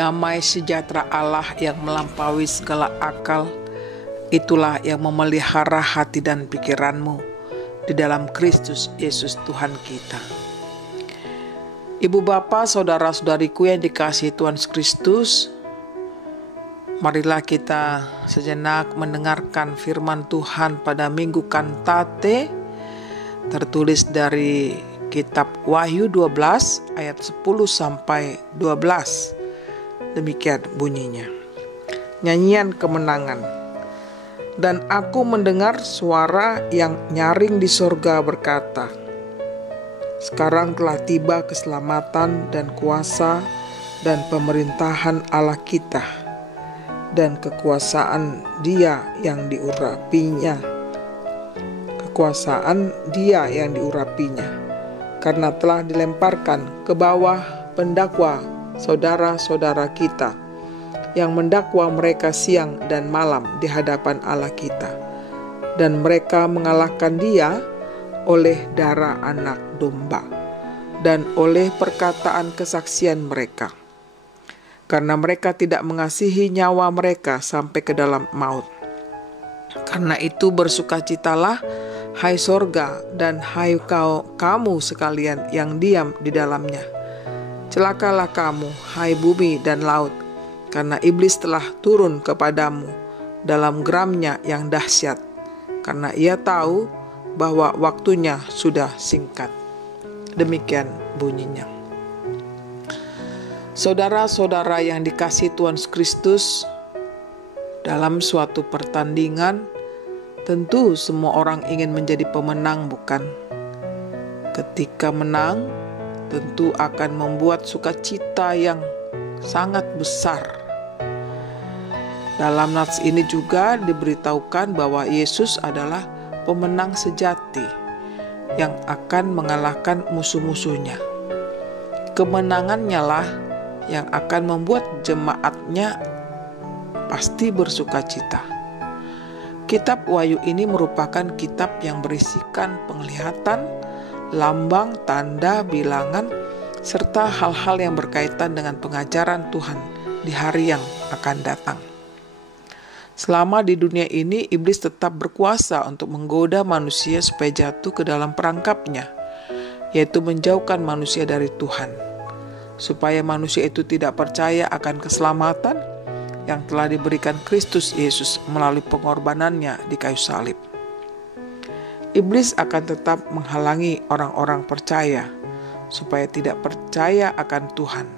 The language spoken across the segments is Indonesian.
Damai sejahtera Allah yang melampaui segala akal, itulah yang memelihara hati dan pikiranmu di dalam Kristus Yesus Tuhan kita. Ibu bapa, saudara-saudariku yang dikasihi Tuhan Kristus, marilah kita sejenak mendengarkan firman Tuhan pada Minggu Kantate, tertulis dari kitab Wahyu 12 ayat 10 sampai 12. Demikian bunyinya. Nyanyian kemenangan. Dan aku mendengar suara yang nyaring di sorga berkata, sekarang telah tiba keselamatan dan kuasa dan pemerintahan Allah kita, dan kekuasaan Dia yang diurapinya. Kekuasaan Dia yang diurapinya, karena telah dilemparkan ke bawah pendakwa saudara-saudara kita, yang mendakwa mereka siang dan malam di hadapan Allah kita, dan mereka mengalahkan Dia oleh darah anak domba dan oleh perkataan kesaksian mereka, karena mereka tidak mengasihi nyawa mereka sampai ke dalam maut. Karena itu bersukacitalah, hai sorga, dan hai kamu sekalian yang diam di dalamnya. Celakalah kamu, hai bumi dan laut, karena iblis telah turun kepadamu dalam geramnya yang dahsyat, karena ia tahu bahwa waktunya sudah singkat. Demikian bunyinya. Saudara-saudara yang dikasihi Tuhan Kristus, dalam suatu pertandingan, tentu semua orang ingin menjadi pemenang, bukan? Ketika menang, tentu akan membuat sukacita yang sangat besar. Dalam nats ini juga diberitahukan bahwa Yesus adalah pemenang sejati yang akan mengalahkan musuh-musuhnya. Kemenangannya lah yang akan membuat jemaatnya pasti bersukacita. Kitab Wahyu ini merupakan kitab yang berisikan penglihatan, lambang, tanda, bilangan, serta hal-hal yang berkaitan dengan pengajaran Tuhan di hari yang akan datang. Selama di dunia ini, iblis tetap berkuasa untuk menggoda manusia supaya jatuh ke dalam perangkapnya, yaitu menjauhkan manusia dari Tuhan, supaya manusia itu tidak percaya akan keselamatan yang telah diberikan Kristus Yesus melalui pengorbanannya di kayu salib. Iblis akan tetap menghalangi orang-orang percaya supaya tidak percaya akan Tuhan.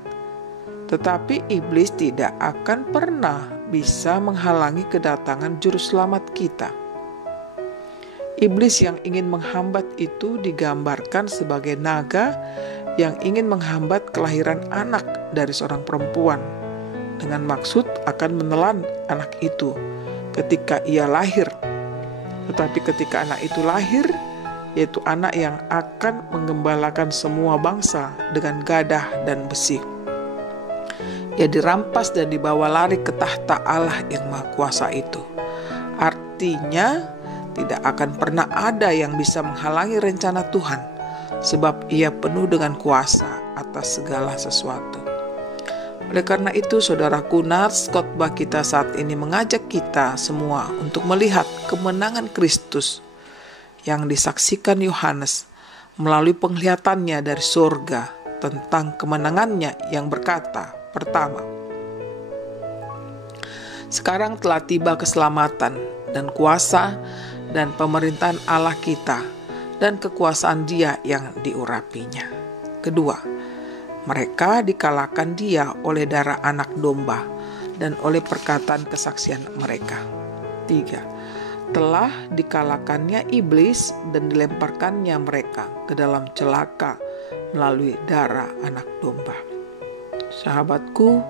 Tetapi iblis tidak akan pernah bisa menghalangi kedatangan juru selamat kita. Iblis yang ingin menghambat itu digambarkan sebagai naga yang ingin menghambat kelahiran anak dari seorang perempuan, dengan maksud akan menelan anak itu ketika ia lahir. Tetapi ketika anak itu lahir, yaitu anak yang akan menggembalakan semua bangsa dengan gadah dan besi, ia dirampas dan dibawa lari ke tahta Allah yang Maha Kuasa itu. Artinya, tidak akan pernah ada yang bisa menghalangi rencana Tuhan, sebab ia penuh dengan kuasa atas segala sesuatu. Oleh karena itu, saudaraku, nats khotbah kita saat ini mengajak kita semua untuk melihat kemenangan Kristus yang disaksikan Yohanes melalui penglihatannya dari surga tentang kemenangannya yang berkata, pertama, sekarang telah tiba keselamatan dan kuasa dan pemerintahan Allah kita dan kekuasaan Dia yang diurapinya. Kedua, mereka dikalahkan Dia oleh darah anak domba dan oleh perkataan kesaksian mereka. Tiga, telah dikalahkannya iblis dan dilemparkannya mereka ke dalam celaka melalui darah anak domba. Sahabatku,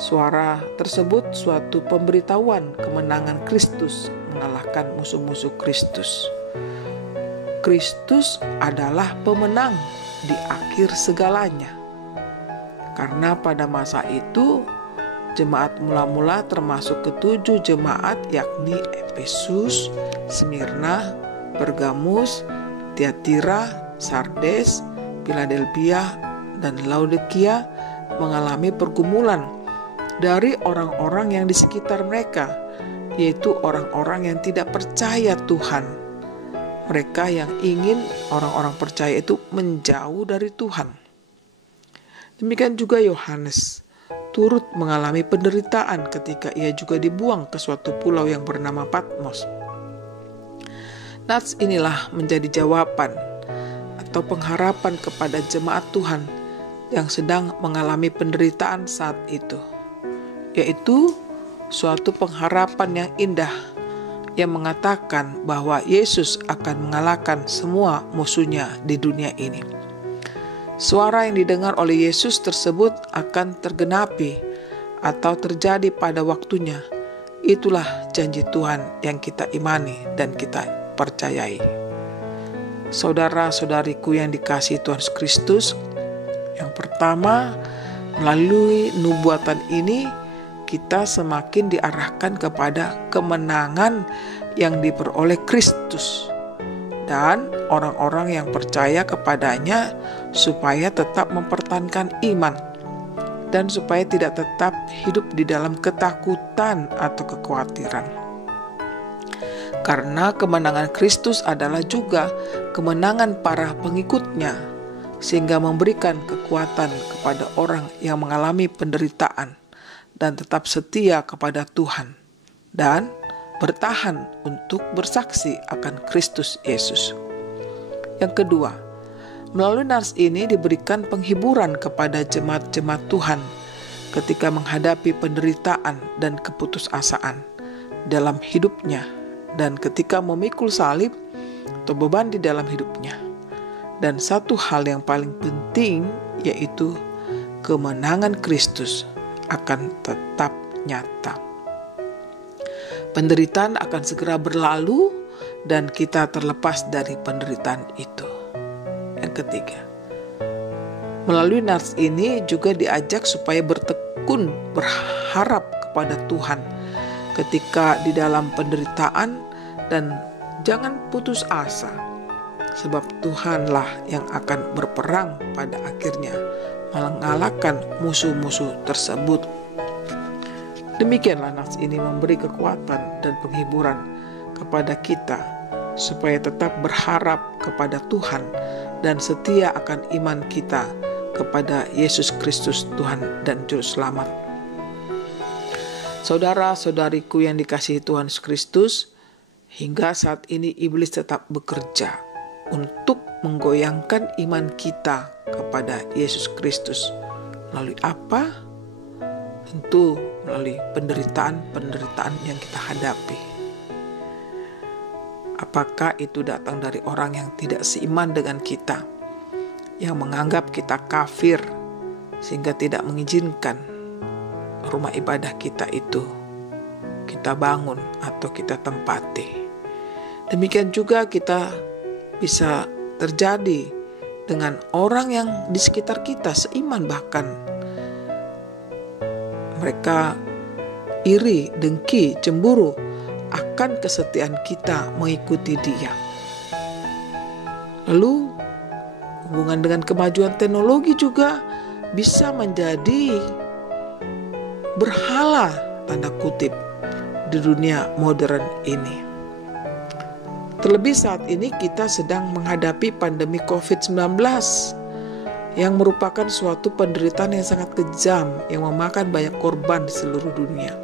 suara tersebut suatu pemberitahuan kemenangan Kristus mengalahkan musuh-musuh Kristus. Kristus adalah pemenang di akhir segalanya. Karena pada masa itu, jemaat mula-mula termasuk ketujuh jemaat, yakni Efesus, Smyrna, Pergamus, Tiatira, Sardes, Philadelphia, dan Laodikia mengalami pergumulan dari orang-orang yang di sekitar mereka, yaitu orang-orang yang tidak percaya Tuhan. Mereka yang ingin orang-orang percaya itu menjauh dari Tuhan. Demikian juga Yohanes turut mengalami penderitaan ketika ia juga dibuang ke suatu pulau yang bernama Patmos. Nats inilah menjadi jawaban atau pengharapan kepada jemaat Tuhan yang sedang mengalami penderitaan saat itu, yaitu suatu pengharapan yang indah yang mengatakan bahwa Yesus akan mengalahkan semua musuhnya di dunia ini. Suara yang didengar oleh Yesus tersebut akan tergenapi atau terjadi pada waktunya. Itulah janji Tuhan yang kita imani dan kita percayai. Saudara-saudariku yang dikasihi Tuhan Yesus Kristus, yang pertama, melalui nubuatan ini kita semakin diarahkan kepada kemenangan yang diperoleh Kristus dan orang-orang yang percaya kepadanya supaya tetap mempertahankan iman dan supaya tidak tetap hidup di dalam ketakutan atau kekhawatiran. Karena kemenangan Kristus adalah juga kemenangan para pengikutnya, sehingga memberikan kekuatan kepada orang yang mengalami penderitaan dan tetap setia kepada Tuhan dan bertahan untuk bersaksi akan Kristus Yesus. Yang kedua, melalui nats ini diberikan penghiburan kepada jemaat-jemaat Tuhan ketika menghadapi penderitaan dan keputusasaan dalam hidupnya dan ketika memikul salib atau beban di dalam hidupnya. Dan satu hal yang paling penting yaitu kemenangan Kristus akan tetap nyata. Penderitaan akan segera berlalu dan kita terlepas dari penderitaan itu. Yang ketiga, melalui nats ini juga diajak supaya bertekun berharap kepada Tuhan ketika di dalam penderitaan dan jangan putus asa, sebab Tuhanlah yang akan berperang pada akhirnya mengalahkan musuh-musuh tersebut. Demikianlah nats ini memberi kekuatan dan penghiburan kepada kita supaya tetap berharap kepada Tuhan dan setia akan iman kita kepada Yesus Kristus Tuhan dan Juru Selamat. Saudara-saudariku yang dikasihi Tuhan Yesus Kristus, hingga saat ini iblis tetap bekerja untuk menggoyangkan iman kita kepada Yesus Kristus. Melalui apa? Tentu melalui penderitaan yang kita hadapi. Apakah itu datang dari orang yang tidak seiman dengan kita, yang menganggap kita kafir sehingga tidak mengizinkan rumah ibadah kita itu kita bangun atau kita tempati. Demikian juga kita bisa terjadi dengan orang yang di sekitar kita seiman, bahkan mereka iri, dengki, cemburu akan kesetiaan kita mengikuti dia. Lalu hubungan dengan kemajuan teknologi juga bisa menjadi berhala tanda kutip di dunia modern ini. Terlebih saat ini kita sedang menghadapi pandemi COVID-19 yang merupakan suatu penderitaan yang sangat kejam yang memakan banyak korban di seluruh dunia.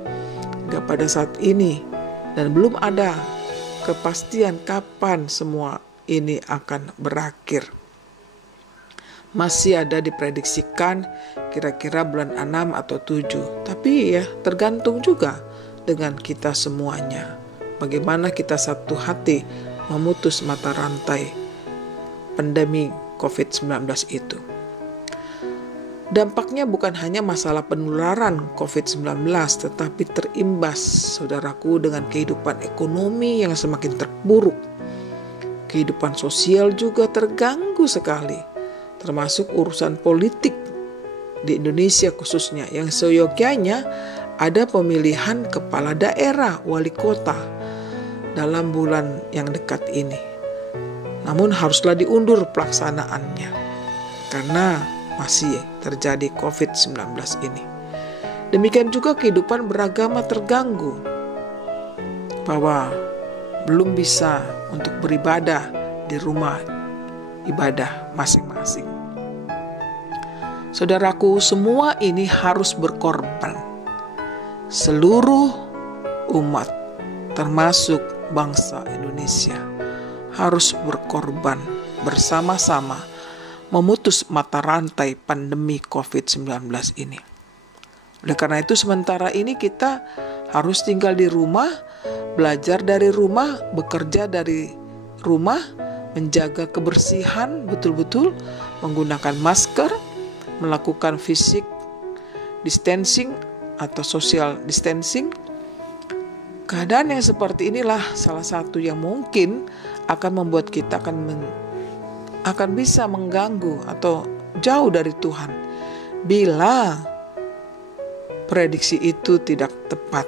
Hingga pada saat ini dan belum ada kepastian kapan semua ini akan berakhir. Masih ada diprediksikan kira-kira bulan 6 atau 7. Tapi ya tergantung juga dengan kita semuanya. Bagaimana kita satu hati memutus mata rantai pandemi COVID-19 itu. Dampaknya bukan hanya masalah penularan COVID-19, tetapi terimbas, saudaraku, dengan kehidupan ekonomi yang semakin terpuruk. Kehidupan sosial juga terganggu sekali, termasuk urusan politik di Indonesia khususnya, yang seyogyanya ada pemilihan kepala daerah, wali kota dalam bulan yang dekat ini. Namun haruslah diundur pelaksanaannya karena masih terjadi COVID-19 ini. Demikian juga kehidupan beragama terganggu, bahwa belum bisa untuk beribadah di rumah ibadah masing-masing. Saudaraku, semua ini harus berkorban. Seluruh umat, termasuk bangsa Indonesia, harus berkorban bersama-sama memutus mata rantai pandemi COVID-19 ini. Oleh karena itu, sementara ini kita harus tinggal di rumah, belajar dari rumah, bekerja dari rumah, menjaga kebersihan betul-betul, menggunakan masker, melakukan fisik distancing atau social distancing. Keadaan yang seperti inilah salah satu yang mungkin akan membuat kita akan bisa mengganggu atau jauh dari Tuhan bila prediksi itu tidak tepat,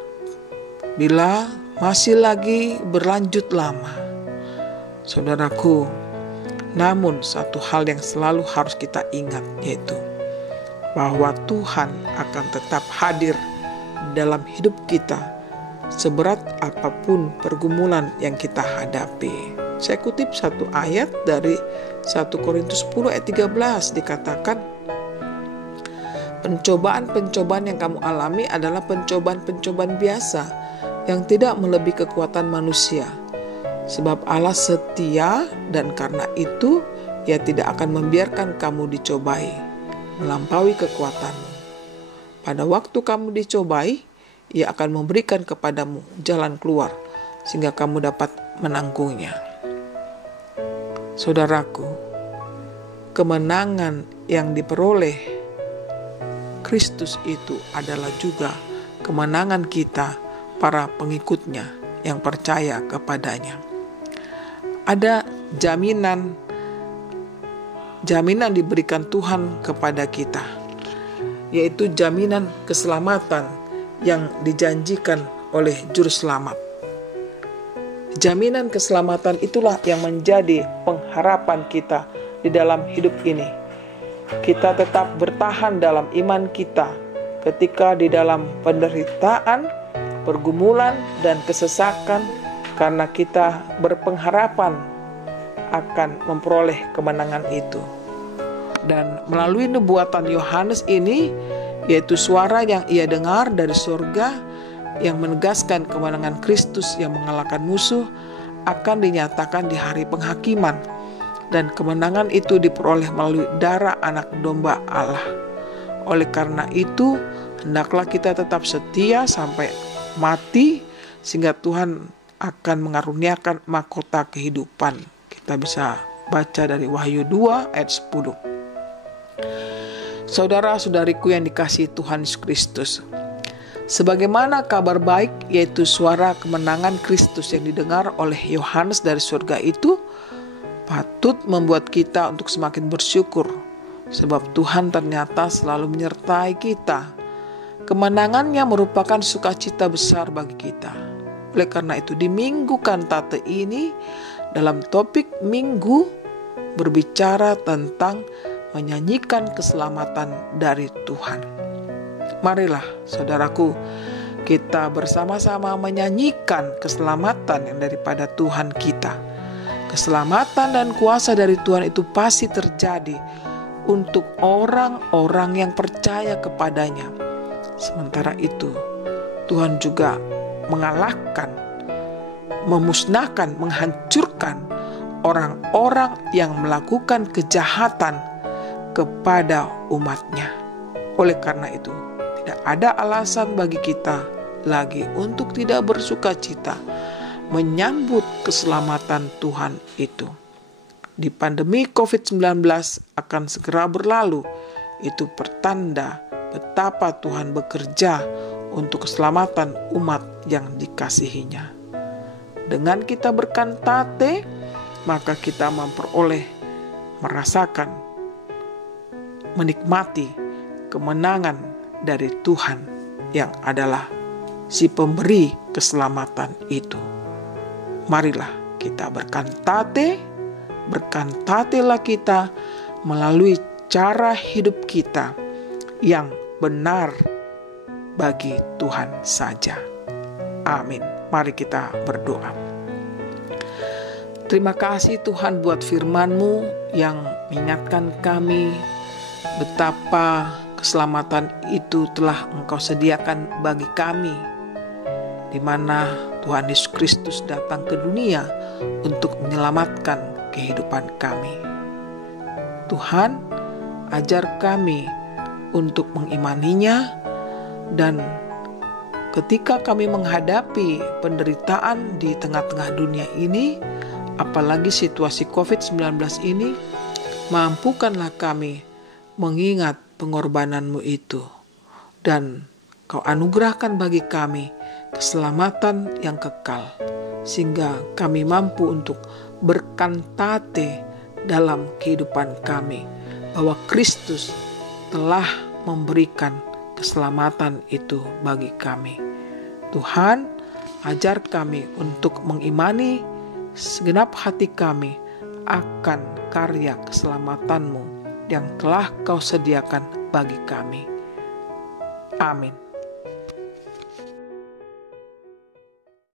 bila masih lagi berlanjut lama. Saudaraku, namun satu hal yang selalu harus kita ingat, yaitu bahwa Tuhan akan tetap hadir dalam hidup kita seberat apapun pergumulan yang kita hadapi. Saya kutip satu ayat dari 1 Korintus 10 ayat 13, dikatakan, pencobaan-pencobaan yang kamu alami adalah pencobaan-pencobaan biasa yang tidak melebihi kekuatan manusia. Sebab Allah setia dan karena itu Ia tidak akan membiarkan kamu dicobai melampaui kekuatanmu. Pada waktu kamu dicobai, Ia akan memberikan kepadamu jalan keluar sehingga kamu dapat menanggungnya. Saudaraku, kemenangan yang diperoleh Kristus itu adalah juga kemenangan kita, para pengikutnya yang percaya kepadanya. Ada jaminan diberikan Tuhan kepada kita, yaitu jaminan keselamatan yang dijanjikan oleh Juru Selamat. Jaminan keselamatan itulah yang menjadi pengharapan kita di dalam hidup ini. Kita tetap bertahan dalam iman kita ketika di dalam penderitaan, pergumulan, dan kesesakan, karena kita berpengharapan akan memperoleh kemenangan itu. Dan melalui nubuatan Yohanes ini, yaitu suara yang ia dengar dari surga yang menegaskan kemenangan Kristus yang mengalahkan musuh, akan dinyatakan di hari penghakiman. Dan kemenangan itu diperoleh melalui darah anak domba Allah. Oleh karena itu, hendaklah kita tetap setia sampai mati, sehingga Tuhan akan mengaruniakan mahkota kehidupan. Kita bisa baca dari Wahyu 2 ayat 10. Saudara-saudariku yang dikasihi Tuhan Yesus Kristus, sebagaimana kabar baik, yaitu suara kemenangan Kristus yang didengar oleh Yohanes dari surga itu, patut membuat kita untuk semakin bersyukur, sebab Tuhan ternyata selalu menyertai kita. Kemenangannya merupakan sukacita besar bagi kita. Oleh karena itu, di Minggu Kantate ini, dalam topik Minggu, berbicara tentang menyanyikan keselamatan dari Tuhan. Marilah, saudaraku, kita bersama-sama menyanyikan keselamatan yang daripada Tuhan kita. Keselamatan dan kuasa dari Tuhan itu pasti terjadi untuk orang-orang yang percaya kepadanya. Sementara itu, Tuhan juga mengalahkan, memusnahkan, menghancurkan orang-orang yang melakukan kejahatan kepada umatnya. Oleh karena itu, tidak ada alasan bagi kita lagi untuk tidak bersuka cita menyambut keselamatan Tuhan itu. Di pandemi COVID-19 akan segera berlalu, itu pertanda betapa Tuhan bekerja untuk keselamatan umat yang dikasihinya. Dengan kita berkantate, maka kita merasakan, menikmati kemenangan dari Tuhan yang adalah si pemberi keselamatan itu. Marilah kita berkantatelah kita melalui cara hidup kita yang benar bagi Tuhan saja. Amin. Mari kita berdoa. Terima kasih Tuhan buat firman-Mu yang mengingatkan kami betapa keselamatan itu telah Engkau sediakan bagi kami, di mana Tuhan Yesus Kristus datang ke dunia untuk menyelamatkan kehidupan kami. Tuhan, ajar kami untuk mengimaninya, dan ketika kami menghadapi penderitaan di tengah-tengah dunia ini, apalagi situasi COVID-19 ini, mampukanlah kami mengingat pengorbanan-Mu itu, dan Kau anugerahkan bagi kami keselamatan yang kekal, sehingga kami mampu untuk berkantate dalam kehidupan kami, bahwa Kristus telah memberikan keselamatan itu bagi kami. Tuhan, ajar kami untuk mengimani segenap hati kami akan karya keselamatan-Mu yang telah Kau sediakan bagi kami. Amin.